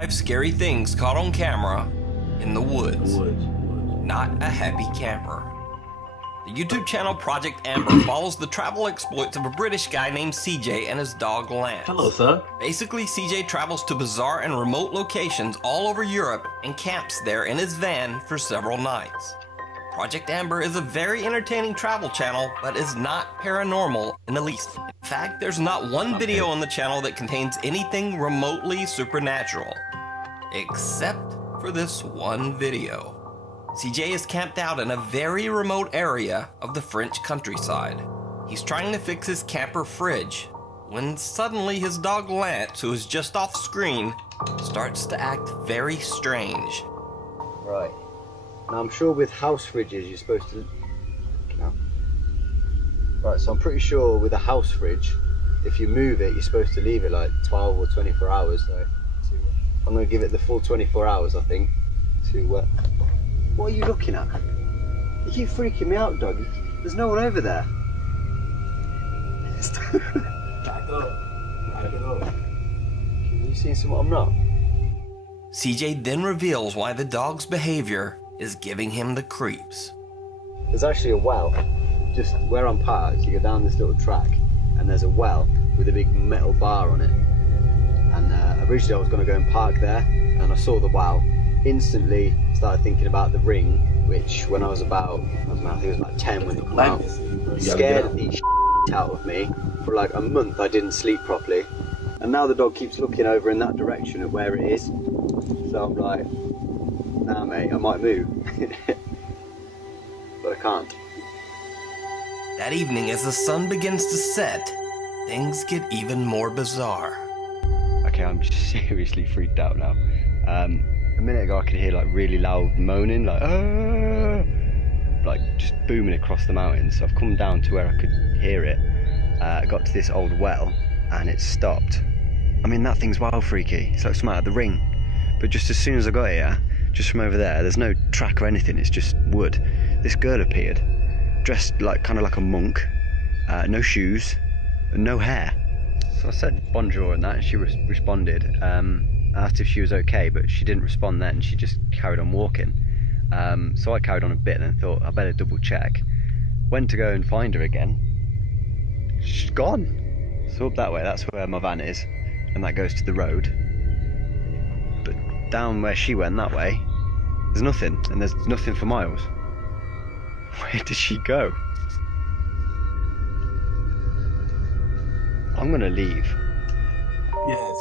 5 scary things caught on camera in the woods. Not a happy camper. The YouTube channel Project Amber follows the travel exploits of a British guy named CJ and his dog Lance. Hello, sir. Basically, CJ travels to bizarre and remote locations all over Europe and camps there in his van for several nights. Project Amber is a very entertaining travel channel, but is not paranormal in the least. In fact, there's not one video on the channel that contains anything remotely supernatural. Except for this one video. CJ is camped out in a very remote area of the French countryside. He's trying to fix his camper fridge, when suddenly his dog Lance, who is just off screen, starts to act very strange. Right. Now I'm sure with house fridges you're supposed to... No. Right, so I'm pretty sure with a house fridge, if you move it, you're supposed to leave it like 12 or 24 hours though. I'm going to give it the full 24 hours, I think, to... What are you looking at? You keep freaking me out, dog. There's no one over there. Back up. Are you seeing something I'm not? CJ then reveals why the dog's behavior is giving him the creeps. There's actually a well, just where I'm parked. You go down this little track, and there's a well with a big metal bar on it. And originally I was going to go and park there, and I saw the well. Instantly started thinking about the ring, which when I was about, I think it was about 10 when it came out, scared the shit out of me. For like a month I didn't sleep properly, and now the dog keeps looking over in that direction at where it is. So I'm like, nah mate, I might move. But I can't. That evening, as the sun begins to set, things get even more bizarre. Okay, I'm seriously freaked out now. A minute ago I could hear like really loud moaning, like just booming across the mountains. So I've come down to where I could hear it. I got to this old well and it stopped. I mean, that thing's wild freaky. It's like something out of The Ring. But just as soon as I got here, just from over there's no track or anything, it's just wood. This girl appeared, dressed like kind of like a monk, no shoes, and no hair. So I said bonjour and that, and she responded. Asked if she was okay, but she didn't respond then. She just carried on walking. So I carried on a bit and thought I better double check. Went to go and find her again. She's gone. So up that way, that's where my van is, and that goes to the road. But down where she went that way, there's nothing, and there's nothing for miles. Where did she go? I'm gonna leave.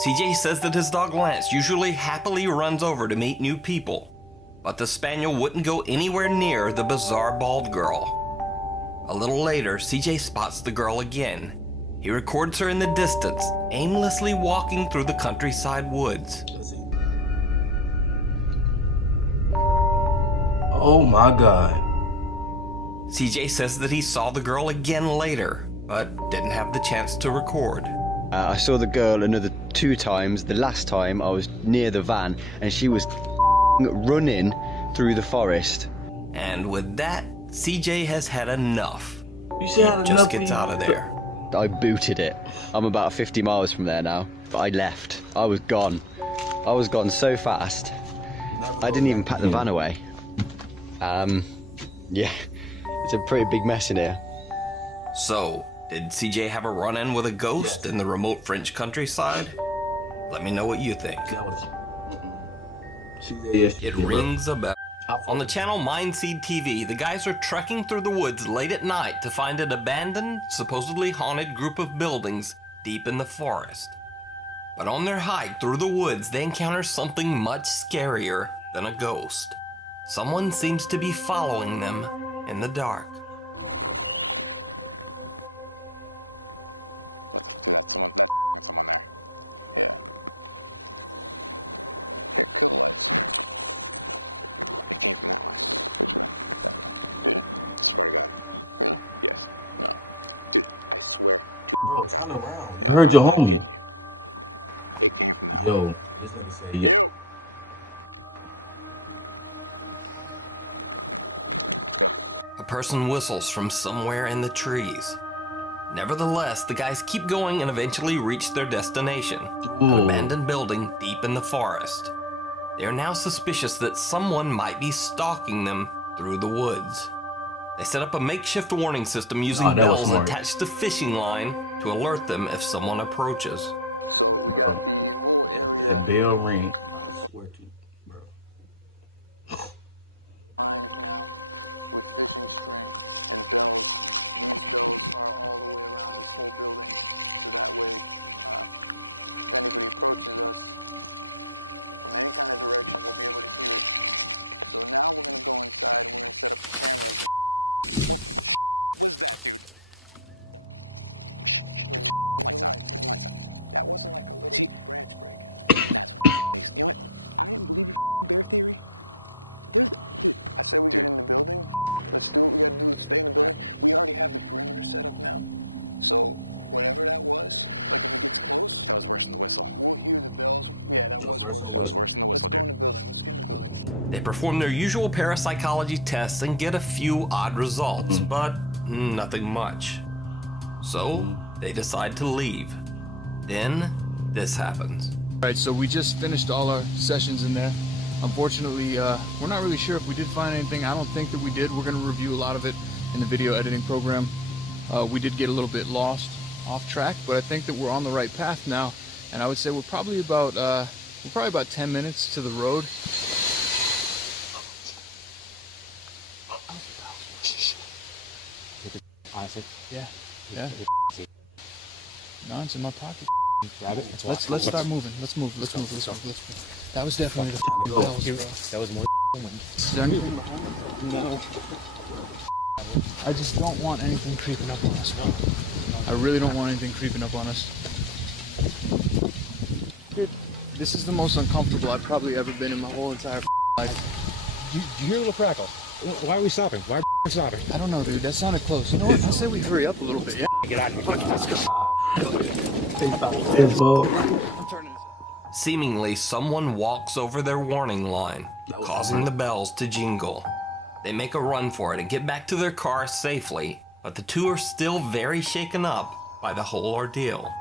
CJ says that his dog Lance usually happily runs over to meet new people, but the spaniel wouldn't go anywhere near the bizarre bald girl. A little later, CJ spots the girl again. He records her in the distance, aimlessly walking through the countryside woods. Oh my God. CJ says that he saw the girl again later, but didn't have the chance to record. I saw the girl another 2 times. The last time I was near the van and she was running through the forest. And with that, CJ has had enough. You He just gets out of there. I booted it. I'm about 50 miles from there now, but I left. I was gone. I was gone so fast. I didn't even pack the van away. Yeah, it's a pretty big mess in here. So, did CJ have a run-in with a ghost in the remote French countryside? Let me know what you think. It rings a bell. On the channel Mindseed TV, the guys are trekking through the woods late at night to find an abandoned, supposedly haunted group of buildings deep in the forest. But on their hike through the woods, they encounter something much scarier than a ghost. Someone seems to be following them in the dark. Bro, turn around. You heard your homie. Yo, this nigga say, yo. A person whistles from somewhere in the trees. Nevertheless, the guys keep going and eventually reach their destination, an abandoned building deep in the forest. They are now suspicious that someone might be stalking them through the woods. They set up a makeshift warning system using bells attached to fishing line to alert them if someone approaches. Bro, if that bell rings, I swear to you, bro. They perform their usual parapsychology tests and get a few odd results, but nothing much. So they decide to leave. Then this happens. Alright, so we just finished all our sessions in there. Unfortunately, we're not really sure if we did find anything. I don't think that we did. We're going to review a lot of it in the video editing program. We did get a little bit lost off track, but I think that we're on the right path now. And I would say we're probably about 10 minutes to the road. Honestly? Yeah. Yeah. No, it's in my pocket. Grab it. Let's start moving. Let's move. That was definitely the bells, bro. That was more Is there anything behind it? No. I just don't want anything creeping up on us, bro. I really don't want anything creeping up on us. Dude, this is the most uncomfortable I've probably ever been in my whole entire life. You hear a little crackle. Why are we stopping? Why are we stopping? I don't know, dude. That sounded close. You know what? I say we hurry up a little bit, yeah? Get out of here. Let's go. I'm turning this. Seemingly, someone walks over their warning line, causing the bells to jingle. They make a run for it and get back to their car safely, but the two are still very shaken up by the whole ordeal.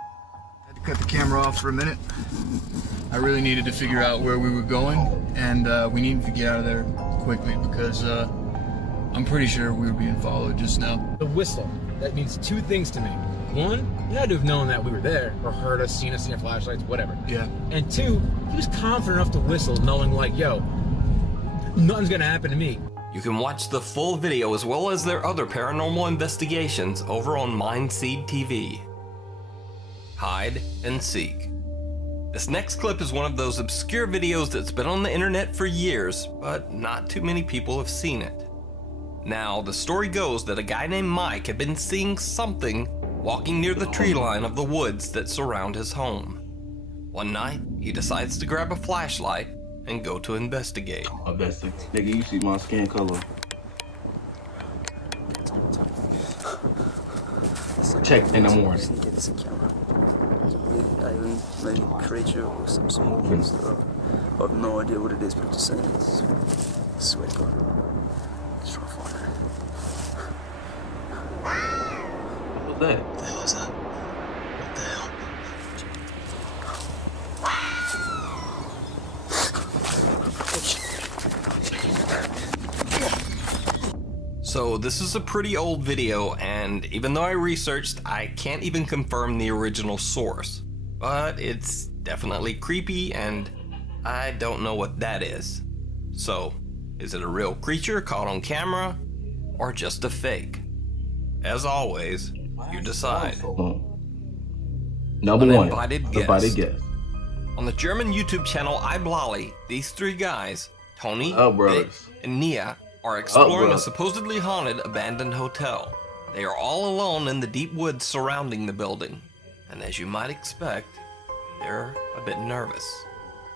I had to cut the camera off for a minute. I really needed to figure out where we were going, and we needed to get out of there quickly because I'm pretty sure we were being followed just now. The whistle. That means two things to me. One, he had to have known that we were there, or heard us, seen our flashlights, whatever. Yeah. And two, he was confident enough to whistle, knowing like, yo, nothing's gonna happen to me. You can watch the full video as well as their other paranormal investigations over on Mindseed TV. Hide and Seek. This next clip is one of those obscure videos that's been on the internet for years, but not too many people have seen it. Now, the story goes that a guy named Mike had been seeing something walking near the tree line of the woods that surround his home. One night, he decides to grab a flashlight and go to investigate. My best nigga, you see my skin color. Check in the morning. Maybe creature or some sort of monster. I have no idea what it is, but I'm just saying it's. I swear to God. Just trying to find it. What's that? What the hell is that? What the hell? So this is a pretty old video, and even though I researched, I can't even confirm the original source. But it's definitely creepy, and I don't know what that is. So, is it a real creature caught on camera, or just a fake? As always, you decide. Number one, Uninvited guest. On the German YouTube channel iBlolly, these three guys, Tony, Vic, and Nia, are exploring a supposedly haunted abandoned hotel. They are all alone in the deep woods surrounding the building. And as you might expect, they're a bit nervous.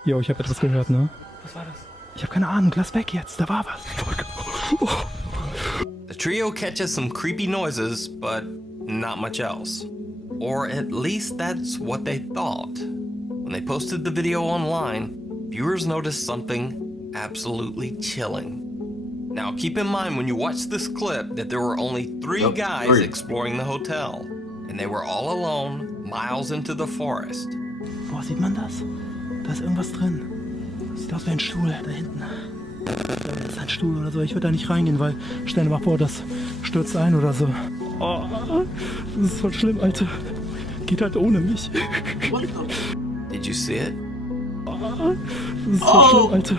Jo, ich habe etwas gehört, ne? Was war das? Ich habe keine Ahnung, lass weg jetzt, da war was. The trio catches some creepy noises, but not much else. Or at least that's what they thought. When they posted the video online, viewers noticed something absolutely chilling. Now keep in mind when you watch this clip that there were only three guys exploring the hotel. and they were all alone, miles into the forest. Boah, sieht man das? Da ist irgendwas drin. Sieht aus wie ein Stuhl da hinten. Da ist ein Stuhl oder so. Ich würde da nicht reingehen, weil stell dir mal vor, das stürzt ein oder so. Oh, das ist voll schlimm, Alter. Geht halt ohne mich. Did you see it? Das ist voll schlimm, Alter.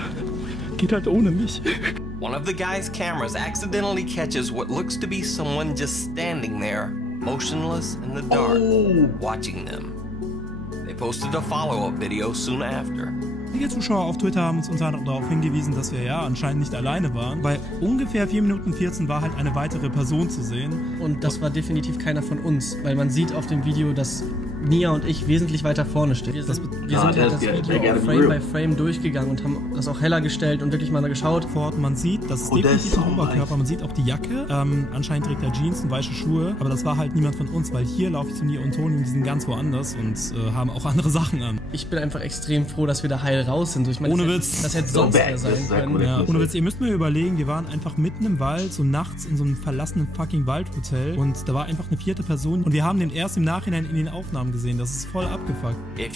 Geht halt ohne mich. One of the guy's cameras accidentally catches what looks to be someone just standing there, motionless in the dark, watching them. They posted a follow-up video soon after. Einige Zuschauer auf Twitter haben uns unter anderem darauf hingewiesen, dass wir ja anscheinend nicht alleine waren. Bei ungefähr 4 Minuten 14 war halt eine weitere Person zu sehen. Und das war definitiv keiner von uns, weil man sieht auf dem Video, dass Nia und ich wesentlich weiter vorne stehen. Wir sind halt das Video auch Frame by Frame durchgegangen und haben das auch heller gestellt und wirklich mal da geschaut. Man sieht, das ist definitiv ein Oberkörper, man sieht auch die Jacke. Anscheinend trägt er Jeans und weiße Schuhe, aber das war halt niemand von uns, weil hier laufe ich zu Nia und Toni und die sind ganz woanders und haben auch andere Sachen an. Ich bin einfach extrem froh, dass wir da heil raus sind. Ich meine, ohne Witz. Das hätte sonst wer sein können. Ja, ohne Witz, ihr müsst mir überlegen, wir waren einfach mitten im Wald, so nachts in so einem verlassenen fucking Waldhotel und da war einfach eine 4. Person und wir haben den erst im Nachhinein in den Aufnahmen gesehen. Das ist voll abgefuckt. If